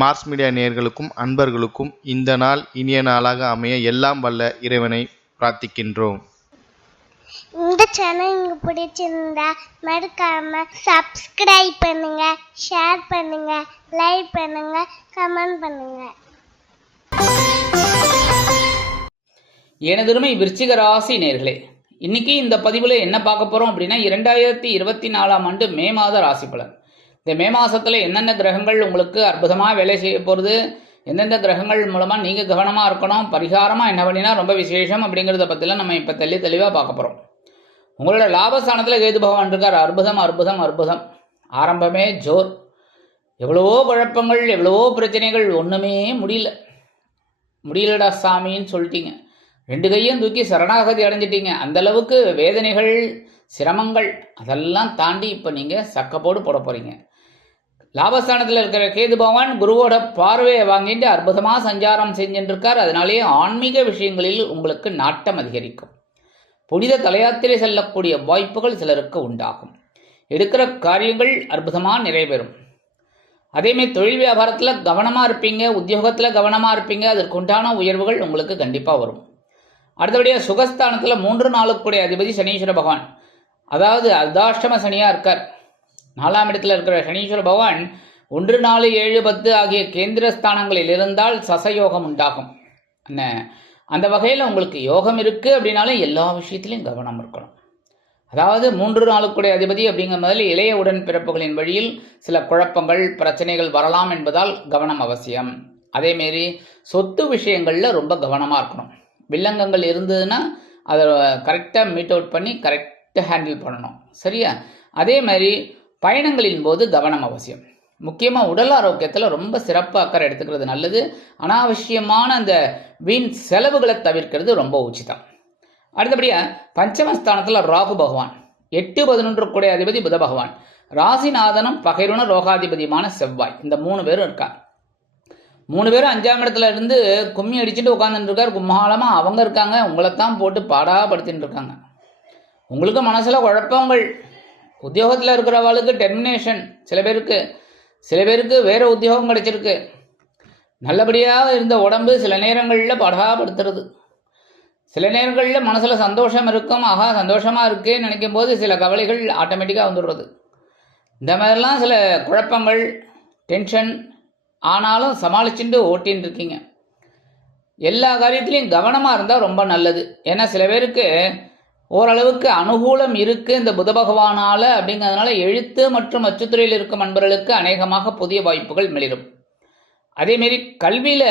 Mars media நேயர்களுக்கும் அன்பர்களுக்கும் இந்த நாள் இனிய நாளாக அமைய எல்லாம் வல்ல இறைவனை பிரார்த்திக்கின்றோம். இந்த சேனல் உங்களுக்கு பிடிச்சிருந்தா மறக்காம சப்ஸ்கிரைப் பண்ணுங்க ஷேர் பண்ணுங்க லைக் பண்ணுங்க கமெண்ட் பண்ணுங்க. எனதருமை விருச்சிக ராசி நேர்களே இன்னைக்கு இந்த பதிவில் என்ன பார்க்க போகிறோம் அப்படின்னா இரண்டாயிரத்தி இருபத்தி நாலாம் ஆண்டு மே மாத ராசி பலன். இந்த மே மாதத்தில் என்னென்ன கிரகங்கள் உங்களுக்கு அற்புதமாக வேலை செய்ய போகிறது எந்தெந்த கிரகங்கள் மூலமாக நீங்கள் கவனமாக இருக்கணும்? பரிகாரமாக என்ன பண்ணினா ரொம்ப விசேஷம் அப்படிங்கிறத பற்றிலாம் நம்ம இப்போ தெளி தெளிவாக பார்க்க போகிறோம் உங்களோட லாபஸ்தானத்தில் கேது பகவான் இருக்கார். அற்புதம் அற்புதம் அற்புதம். ஆரம்பமே ஜோர். எவ்வளவோ குழப்பங்கள் எவ்வளவோ பிரச்சனைகள் ஒன்றுமே முடியல. முடியலடா சாமின்னு சொல்லிட்டீங்க. ரெண்டு கையும் தூக்கி சரணாகதி அடைஞ்சிட்டீங்க. அந்த அளவுக்கு வேதனைகள் சிரமங்கள் அதெல்லாம் தாண்டி இப்போ நீங்கள் சக்கப்போடு போட போகிறீங்க லாபஸ்தானத்தில் இருக்கிற கேது பகவான் குருவோட பார்வையை வாங்கிட்டு அற்புதமாக சஞ்சாரம் செஞ்சுட்டு இருக்கார் அதனாலேயே ஆன்மீக விஷயங்களில் உங்களுக்கு நாட்டம் அதிகரிக்கும். புனித தலையாத்திரை செல்லக்கூடிய வாய்ப்புகள் சிலருக்கு உண்டாகும். எடுக்கிற காரியங்கள் அற்புதமாக நிறைவேறும். அதேமாரி தொழில் வியாபாரத்தில் கவனமாக இருப்பீங்க உத்தியோகத்தில் கவனமாக இருப்பீங்க அதற்கு உண்டான உயர்வுகள் உங்களுக்கு கண்டிப்பாக வரும். அடுத்தபடியாக சுகஸ்தானத்தில் மூன்று நாளுக்குடைய அதிபதி சனீஸ்வர பகவான். அதாவது அர்தாஷ்டம சனியாக இருக்கார். நாலாம் இடத்துல இருக்கிற சனீஸ்வர பகவான் ஒன்று நாலு ஏழு பத்து ஆகிய கேந்திர ஸ்தானங்களில் இருந்தால் சசயோகம் உண்டாகும். என்ன? அந்த வகையில் உங்களுக்கு யோகம் இருக்குது அப்படின்னாலும் எல்லா விஷயத்திலையும் கவனம் இருக்கணும். அதாவது மூன்று நாளுக்குடைய அதிபதி அப்படிங்கிற முதல் இளைய உடன் பிறப்புகளின் வழியில் சில குழப்பங்கள் பிரச்சனைகள் வரலாம் என்பதால் கவனம் அவசியம். அதேமாரி சொத்து விஷயங்களில் ரொம்ப கவனமாக இருக்கணும். வில்லங்கங்கள் இருந்ததுன்னா அதை கரெக்டாக மீட் அவுட் பண்ணி கரெக்டாக ஹேண்டில் பண்ணணும். சரியா? அதே மாதிரி பயணங்களின் போது கவனம் அவசியம். முக்கியமாக உடல் ஆரோக்கியத்தில் ரொம்ப சிறப்பு அக்கறை எடுத்துக்கிறது நல்லது. அனாவசியமான அந்த வீண் செலவுகளை தவிர்க்கிறது ரொம்ப உச்சிதம். அடுத்தபடியாக பஞ்சமஸ்தானத்தில் ராகு பகவான். எட்டு பதினொன்று கூடிய அதிபதி புத பகவான். ராசிநாதனும் பகைருண ரோகாதிபதியுமான செவ்வாய். இந்த மூணு பேரும் இருக்காங்க மூணு பேரும் அஞ்சாம் இடத்துல இருந்து கும்மி அடிச்சுட்டு உட்காந்துட்டு இருக்கார் அவங்க இருக்காங்க. உங்களைத்தான் போட்டு பாடாப்படுத்தின்னு இருக்காங்க உங்களுக்கு மனசில் குழப்பங்கள். உத்தியோகத்தில் இருக்கிறவளுக்கு டெர்மினேஷன் சில பேருக்கு சில பேருக்கு வேறு உத்தியோகம் கிடைச்சிருக்கு. நல்லபடியாக இருந்த உடம்பு சில நேரங்களில் படாப்படுத்துறது சில நேரங்களில் மனசில் சந்தோஷம் இருக்கும். ஆஹா சந்தோஷமாக இருக்கேன்னு நினைக்கும் போது சில கவலைகள் ஆட்டோமேட்டிக்காக வந்துடுறது. இந்த மாதிரிலாம் சில குழப்பங்கள் டென்ஷன் ஆனாலும் சமாளிச்சுட்டு ஓட்டின்னு இருக்கீங்க. எல்லா காரியத்துலேயும் கவனமாக இருந்தால் ரொம்ப நல்லது. ஏன்னா சில பேருக்கு ஓரளவுக்கு அனுகூலம் இருக்குது இந்த புத பகவானால் அப்படிங்கிறதுனால எழுத்து மற்றும் அச்சுத்துறையில் இருக்கும் அன்பர்களுக்கு அநேகமாக புதிய வாய்ப்புகள் மிளிரும். அதேமாரி கல்வியில்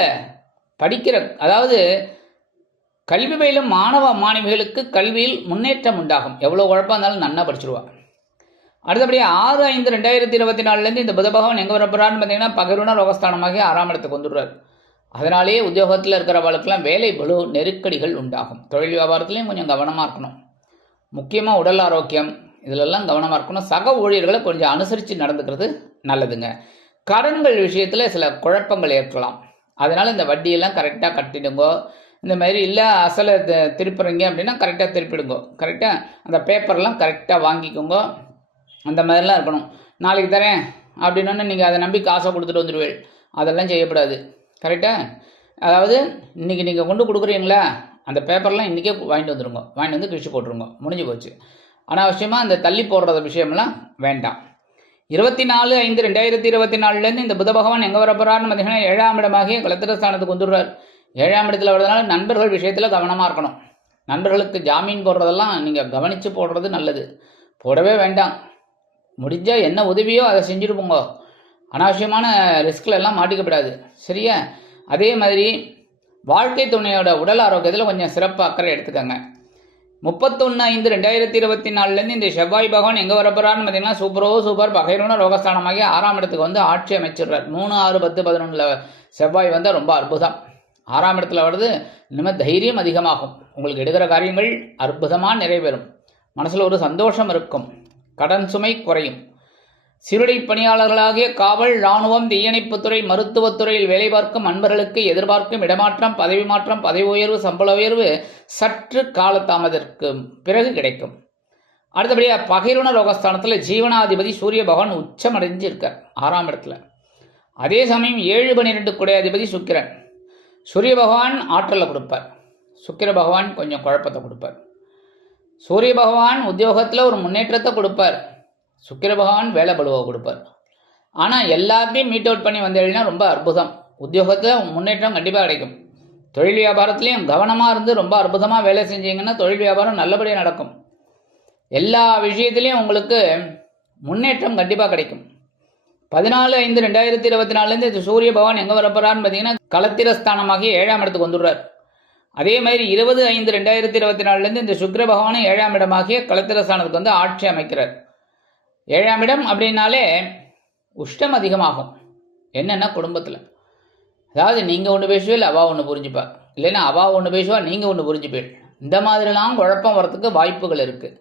படிக்கிற அதாவது கல்வி பயிலும் மாணவ மாணவிகளுக்கு கல்வியில் முன்னேற்றம் உண்டாகும். எவ்வளோ குழப்பம் இருந்தாலும் நன்னா படிச்சிருவா. அடுத்தபடியாக ஆறு ஐந்து ரெண்டாயிரத்தி இருபத்தி நாலுலேருந்து இந்த புத பகவான் எங்கே வரப்போறான்னு பார்த்தீங்கன்னா பகருண ரோகஸ்தானமாகி ஆறாம் இடத்துக்கு வந்துடுறார். அதனாலேயே உத்தியோகத்தில் இருக்கிறவர்களுக்கெல்லாம் வேலை பலு நெருக்கடிகள் உண்டாகும். தொழில் வியாபாரத்துலேயும் கொஞ்சம் கவனமாக இருக்கணும். முக்கியமாக உடல் ஆரோக்கியம் இதிலெல்லாம் கவனமாக இருக்கணும். சக ஊழியர்களை கொஞ்சம் அனுசரித்து நடந்துக்கிறது நல்லதுங்க. கடன்கள் விஷயத்தில் சில குழப்பங்கள் ஏற்கலாம் அதனால் இந்த வட்டியெல்லாம் கரெக்டாக கட்டிடுங்கோ. இந்த மாதிரி இல்லை அசலை திருப்புறீங்க அப்படின்னா கரெக்டாக திருப்பிடுங்கோ. கரெக்டாக அந்த பேப்பர்லாம் கரெக்டாக வாங்கிக்கோங்க. அந்த மாதிரிலாம் இருக்கணும். நாளைக்கு தரேன் அப்படின்னு நீங்கள் அதை நம்பி காசை கொடுத்துட்டு வந்துடுவேள் அதெல்லாம் செய்யக்கூடாது கரெக்டாக அதாவது இன்றைக்கி நீங்கள் கொண்டு கொடுக்குறீங்களா? அந்த பேப்பர்லாம் இன்றைக்கே வாங்கிட்டு வந்துருங்க. வாங்கிட்டு வந்து கிழிச்சு போட்டுருங்க. முடிஞ்சு போச்சு. அனாவசியமாக அந்த தள்ளி போடுற விஷயம்லாம் வேண்டாம். இருபத்தி நாலு ஐந்து ரெண்டாயிரத்தி இருபத்தி நாலுலேருந்து இந்த புத பகவான் எங்கே வரப்போறான்னு பார்த்தீங்கன்னா ஏழாம் இடமாகிய கலத்திரஸ்தானத்துக்கு வந்துடுறார். ஏழாம் இடத்துல வர்றதுனால நண்பர்கள் விஷயத்தில் கவனமாக இருக்கணும். நண்பர்களுக்கு ஜாமீன் போடுறதெல்லாம் நீங்கள் கவனித்து போடுறது நல்லது. போடவே வேண்டாம். முடிஞ்சால் என்ன உதவியோ அதை செஞ்சுட்டு போங்க. அனாவசியமான ரிஸ்கில் எல்லாம் மாட்டிக்கப்படாது. சரியா? அதே மாதிரி வாழ்க்கை துணையோட உடல் ஆரோக்கியத்தில் கொஞ்சம் சிறப்பு அக்கறை எடுத்துக்கோங்க. முப்பத்தொன்று ஐந்து ரெண்டாயிரத்தி இருபத்தி நாலுலேருந்து இந்த செவ்வாய் பகவான் எங்கே வரப்போறான்னு பார்த்தீங்கன்னா சூப்பரோ சூப்பர் பகைரோன ரோகஸ்தானமாகி ஆறாம் இடத்துக்கு வந்து ஆட்சி அமைச்சிடுறார். மூணு ஆறு பத்து பதினொன்றில் செவ்வாய் வந்தால் ரொம்ப அற்புதம். ஆறாம் இடத்துல வருது இனிமேல் தைரியம் அதிகமாகும். உங்களுக்கு எடுக்கிற காரியங்கள் அற்புதமாக நிறைவேறும். மனசில் ஒரு சந்தோஷம் இருக்கும். கடன் சுமை குறையும். சிறுடை பணியாளர்களாகிய காவல் இராணுவம் தீயணைப்புத்துறை மருத்துவத்துறையில் வேலை பார்க்கும் அன்பர்களுக்கு எதிர்பார்க்கும் இடமாற்றம் பதவி மாற்றம் பதவி உயர்வு சம்பள உயர்வு சற்று காலத்தாமதற்கு பிறகு கிடைக்கும். அடுத்தபடியாக பகிர்வன ரோகஸ்தானத்தில் ஜீவனாதிபதி சூரிய பகவான் உச்சமடைஞ்சு இருக்கார் ஆறாம் இடத்துல. அதே சமயம் ஏழு பன்னிரெண்டு குடையாதிபதி சுக்கிரன். சூரிய பகவான் ஆற்றலை கொடுப்பார். சுக்கிர பகவான் கொஞ்சம் குழப்பத்தை கொடுப்பார். சூரிய பகவான் உத்தியோகத்தில் ஒரு முன்னேற்றத்தை கொடுப்பார். சுக்கிர பகவான் வேலை பலுவை கொடுப்பார். ஆனால் எல்லாத்தையும் மீட் அவுட் பண்ணி வந்தீங்கன்னா ரொம்ப அற்புதம். உத்தியோகத்தில் முன்னேற்றம் கண்டிப்பாக கிடைக்கும். தொழில் வியாபாரத்துலேயும் கவனமாக இருந்து ரொம்ப அற்புதமாக வேலை செஞ்சீங்கன்னா தொழில் வியாபாரம் நல்லபடியாக நடக்கும். எல்லா விஷயத்துலேயும் உங்களுக்கு முன்னேற்றம் கண்டிப்பாக கிடைக்கும். பதினாலு ஐந்து ரெண்டாயிரத்தி இருபத்தி நாலுலேருந்து இந்த சூரிய பகவான் எங்கே வரப்போறான்னு பார்த்தீங்கன்னா களத்திரஸ்தானமாகி ஏழாம் இடத்துக்கு வந்துடுறார். அதே மாதிரி இருபது ஐந்து ரெண்டாயிரத்தி இருபத்தி நாலுலேருந்து இந்த சுக்கிர பகவானும் ஏழாம் இடமாகிய களத்திரஸ்தானத்துக்கு வந்து ஆட்சி அமைக்கிறார். ஏழாம் இடம் அப்படின்னாலே உஷ்டம் அதிகமாகும். என்னென்னா குடும்பத்தில். அதாவது நீங்கள் ஒன்று பேசுவீல் அவா ஒன்று புரிஞ்சுப்பா. இல்லைன்னா அவா ஒன்று பேசுவா நீங்கள் ஒன்று புரிஞ்சுப்பீள். இந்த மாதிரிலாம் குழப்பம் வரத்துக்கு வாய்ப்புகள் இருக்குது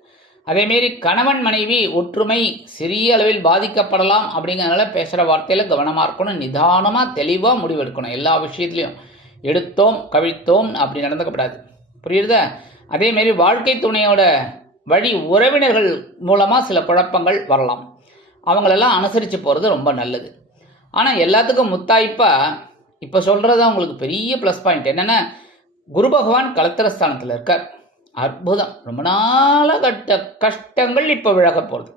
அதேமாரி கணவன் மனைவி ஒற்றுமை சிறிய அளவில் பாதிக்கப்படலாம் அப்படிங்கிறதுனால பேசுகிற வார்த்தையில் கவனமாக இருக்கணும் நிதானமாக தெளிவாக முடிவெடுக்கணும். எல்லா விஷயத்துலையும் எடுத்தோம் கவிழ்த்தோம் அப்படி நடந்துக்கப்படாது புரியுறதா அதேமாரி வாழ்க்கை துணையோட வழி உறவினர்கள் மூலமாக சில குழப்பங்கள் வரலாம். அவங்களெல்லாம் அனுசரித்து போகிறது ரொம்ப நல்லது. ஆனால் எல்லாத்துக்கும் முத்தாய்ப்பாக இப்போ சொல்கிறது உங்களுக்கு பெரிய ப்ளஸ் பாயிண்ட் என்னென்னா குரு பகவான் கலத்திரஸ்தானத்தில் இருக்கார். அற்புதம். ரொம்ப நாளாக கட்ட கஷ்டங்கள் இப்போ விலக போகிறது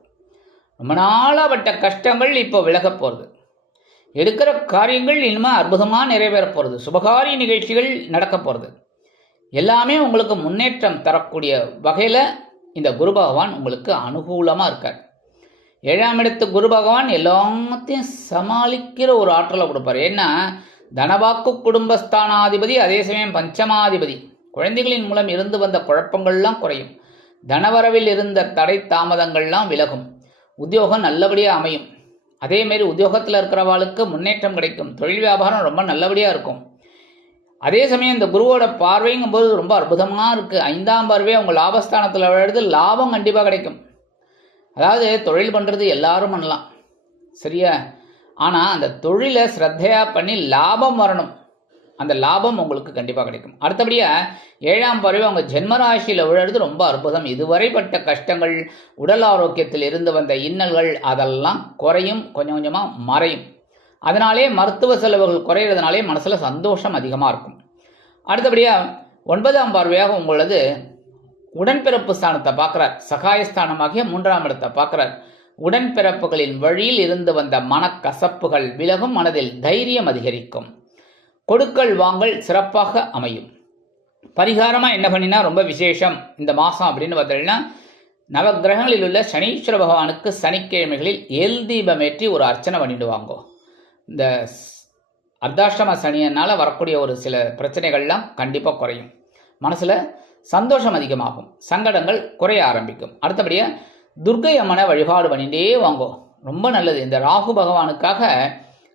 ரொம்ப நாளாக பட்ட கஷ்டங்கள் இப்போ விலக போகிறது எடுக்கிற காரியங்கள் இனிமேல் அற்புதமாக நிறைவேற போகிறது சுபகாரிய நிகழ்ச்சிகள் நடக்க போகிறது எல்லாமே உங்களுக்கு முன்னேற்றம் தரக்கூடிய வகையில் இந்த குரு பகவான் உங்களுக்கு அனுகூலமாக இருக்கார். ஏழாம் இடத்து குரு பகவான் எல்லாத்தையும் சமாளிக்கிற ஒரு ஆற்றலை கொடுப்பார். ஏன்னா தனவாக்கு குடும்பஸ்தானாதிபதி அதே சமயம் பஞ்சமாதிபதி. குழந்தைகளின் மூலம் இருந்து வந்த குழப்பங்கள்லாம் குறையும். தனவரவில் இருந்த தடை தாமதங்கள்லாம் விலகும். உத்தியோகம் நல்லபடியாக அமையும். அதேமாரி உத்தியோகத்தில் இருக்கிறவாளுக்கு முன்னேற்றம் கிடைக்கும். தொழில் வியாபாரம் ரொம்ப நல்லபடியாக இருக்கும். அதே சமயம் இந்த குருவோட பார்வைங்கும் போது ரொம்ப அற்புதமாக இருக்குது ஐந்தாம் பார்வை அவங்க லாபஸ்தானத்தில் விழுறது லாபம் கண்டிப்பாக கிடைக்கும். அதாவது தொழில் பண்ணுறது எல்லாரும் பண்ணலாம். சரியா? ஆனால் அந்த தொழிலை ஸ்ரத்தையாக பண்ணி லாபம் வரணும். அந்த லாபம் உங்களுக்கு கண்டிப்பாக கிடைக்கும். அடுத்தபடியாக ஏழாம் பறவை அவங்க ஜென்மராசியில் விழுறது ரொம்ப அற்புதம். இதுவரைப்பட்ட கஷ்டங்கள் உடல் ஆரோக்கியத்தில் இருந்து வந்த இன்னல்கள் அதெல்லாம் குறையும் கொஞ்சம் கொஞ்சமாக மறையும். அதனாலே மருத்துவ செலவுகள் குறையிறதுனாலே மனசில் சந்தோஷம் அதிகமாக இருக்கும். அடுத்தபடியாக ஒன்பதாம் பார்வையாக உங்களது உடன்பிறப்பு ஸ்தானத்தை பார்க்குறார். சகாயஸ்தானமாகிய மூன்றாம் இடத்தை பார்க்குறார். உடன்பிறப்புகளின் வழியில் இருந்து வந்த மனக்கசப்புகள் விலகும் மனதில் தைரியம் அதிகரிக்கும். கொடுக்கல் வாங்கல் சிறப்பாக அமையும். பரிகாரமாக என்ன பண்ணினா ரொம்ப விசேஷம். இந்த மாதம் அப்படின்னு பார்த்தீங்கன்னா நவக்கிரகங்களில் உள்ள சனீஸ்வர பகவானுக்கு சனிக்கிழமைகளில் எல் தீபமேற்றி ஒரு அர்ச்சனை பண்ணிவிடுவாங்கோ இந்த ஸ்- அர்த்தாஷ்டம சனியனால் வரக்கூடிய ஒரு சில பிரச்சனைகள்லாம் கண்டிப்பாக குறையும். மனசில் சந்தோஷம் அதிகமாகும். சங்கடங்கள் குறைய ஆரம்பிக்கும். அடுத்தபடியாக துர்க்கை அம்மனை வழிபாடு பண்ணிகிட்டே வாங்கோ. ரொம்ப நல்லது. இந்த ராகு பகவானுக்காக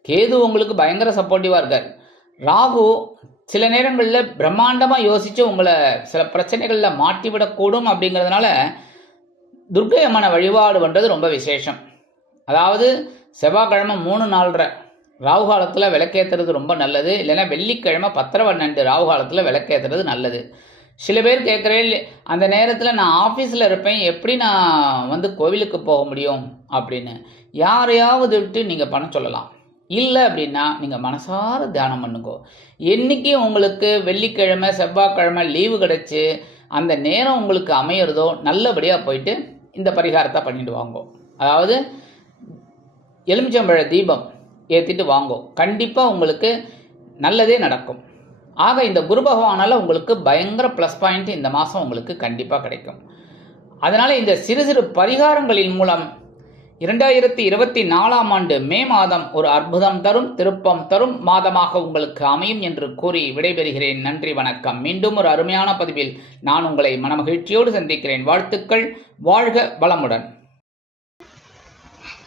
கேது உங்களுக்கு பயங்கர சப்போர்ட்டிவாக இருக்கார். ராகு சில நேரங்களில் பிரம்மாண்டமாக யோசித்து உங்களை சில பிரச்சனைகளில் மாட்டிவிடக்கூடும் அப்படிங்கிறதுனால துர்க்கை அம்மனை வழிபாடு பண்ணுறது ரொம்ப விசேஷம். அதாவது செவ்வாய்க்கிழமை மூணு நாலரை ராகு காலத்தில் விளக்கேற்றுறது ரொம்ப நல்லது. இல்லைன்னா வெள்ளிக்கிழமை பத்திரவன் நண்டு ராகு காலத்தில் விளக்கேற்றுறது நல்லது. சில பேர் கேட்குறேன் அந்த நேரத்தில் நான் ஆஃபீஸில் இருப்பேன் எப்படி நான் வந்து கோவிலுக்கு போக முடியும் அப்படின்னு. யாரையாவது விட்டு நீங்கள் பண்ண சொல்லலாம். இல்லை அப்படின்னா நீங்கள் மனசார தியானம் பண்ணுங்கோ. என்னைக்கு உங்களுக்கு வெள்ளிக்கிழமை செவ்வாய்க்கிழமை லீவு கிடச்சி அந்த நேரம் உங்களுக்கு அமையிறதோ நல்லபடியாக போயிட்டு இந்த பரிகாரத்தை பண்ணிட்டு வாங்கோ. அதாவது எலுமிச்சம்பழ தீபம். ஏற்றிட்டு வாங்கோ. கண்டிப்பாக உங்களுக்கு நல்லதே நடக்கும். ஆக இந்த குரு பகவானால் உங்களுக்கு பயங்கர ப்ளஸ் பாயிண்ட் இந்த மாதம் உங்களுக்கு கண்டிப்பாக கிடைக்கும். அதனால் இந்த சிறு சிறு பரிகாரங்களின் மூலம் இரண்டாயிரத்தி இருபத்தி நாலாம் ஆண்டு மே மாதம் ஒரு அற்புதம் தரும் திருப்பம் தரும் மாதமாக உங்களுக்கு அமையும் என்று கூறி விடைபெறுகிறேன். நன்றி வணக்கம். மீண்டும் ஒரு அருமையான பதிவில் நான் உங்களை மனமகிழ்ச்சியோடு சந்திக்கிறேன். வாழ்த்துக்கள். வாழ்க வளமுடன்.